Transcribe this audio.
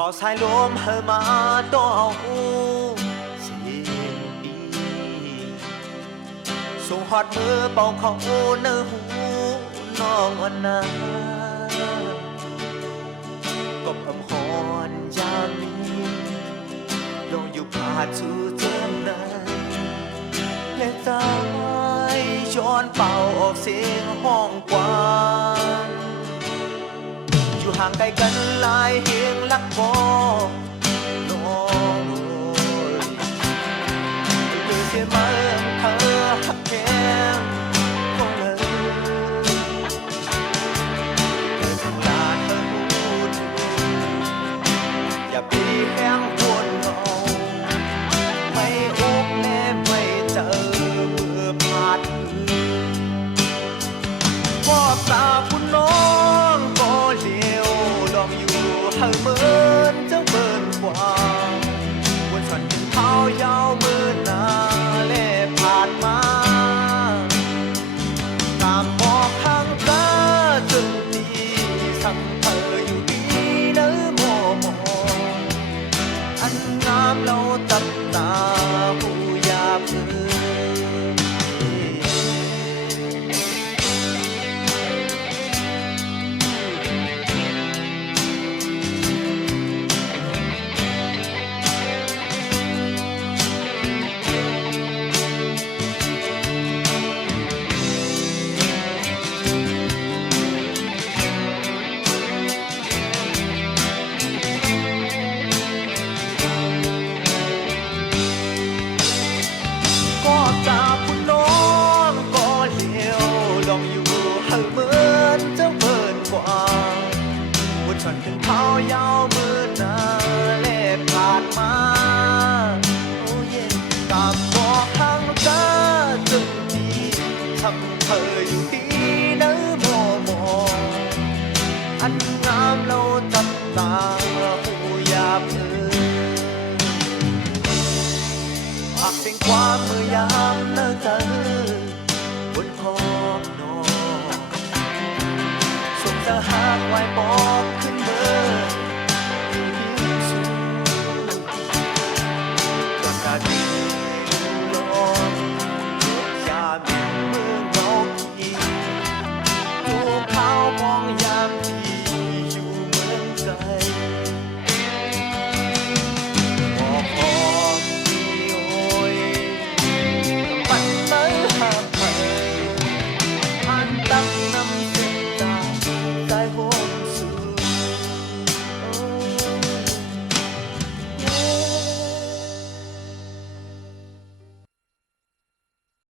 ก็สายลมเฮมาต่อหูเสียงปีส่งฮอดมือเป่าเขาเนื้อหูน้องอันนาก็อำหอนยามนี้ลงอยู่ผาดสู่เจ้มนั้นและตายย้อนเป่าออกเสียงห้องกว้างอยู่ห่างไกลกันหลายเฮียงลักบ่น้องคือเสียมาเธอหักแก้มก็เลยเธอถึงลาเธอพูดถึงอย่าไปแห้งวนเอาไม่อกแน่ไม่เจอเมื่อผ่านพ่อตาคุณน้องก็เลี้ยวลองอยู่เฮาเหมือนเจ้าเบินกว่าวันฉันเป็นเท้ายาวมือหนาเล่ผ่านมาตามมองทางตาจนตีสั่งเธออยู่ดีเนื้อมองอันงามเราตับตาผู้ยาพื้นก็ตาคุณน้องก็เลี้ยวลองอยู่เฮาเหมือนเจ้าเบินกว่าวันฉันเป็นเท้ายาว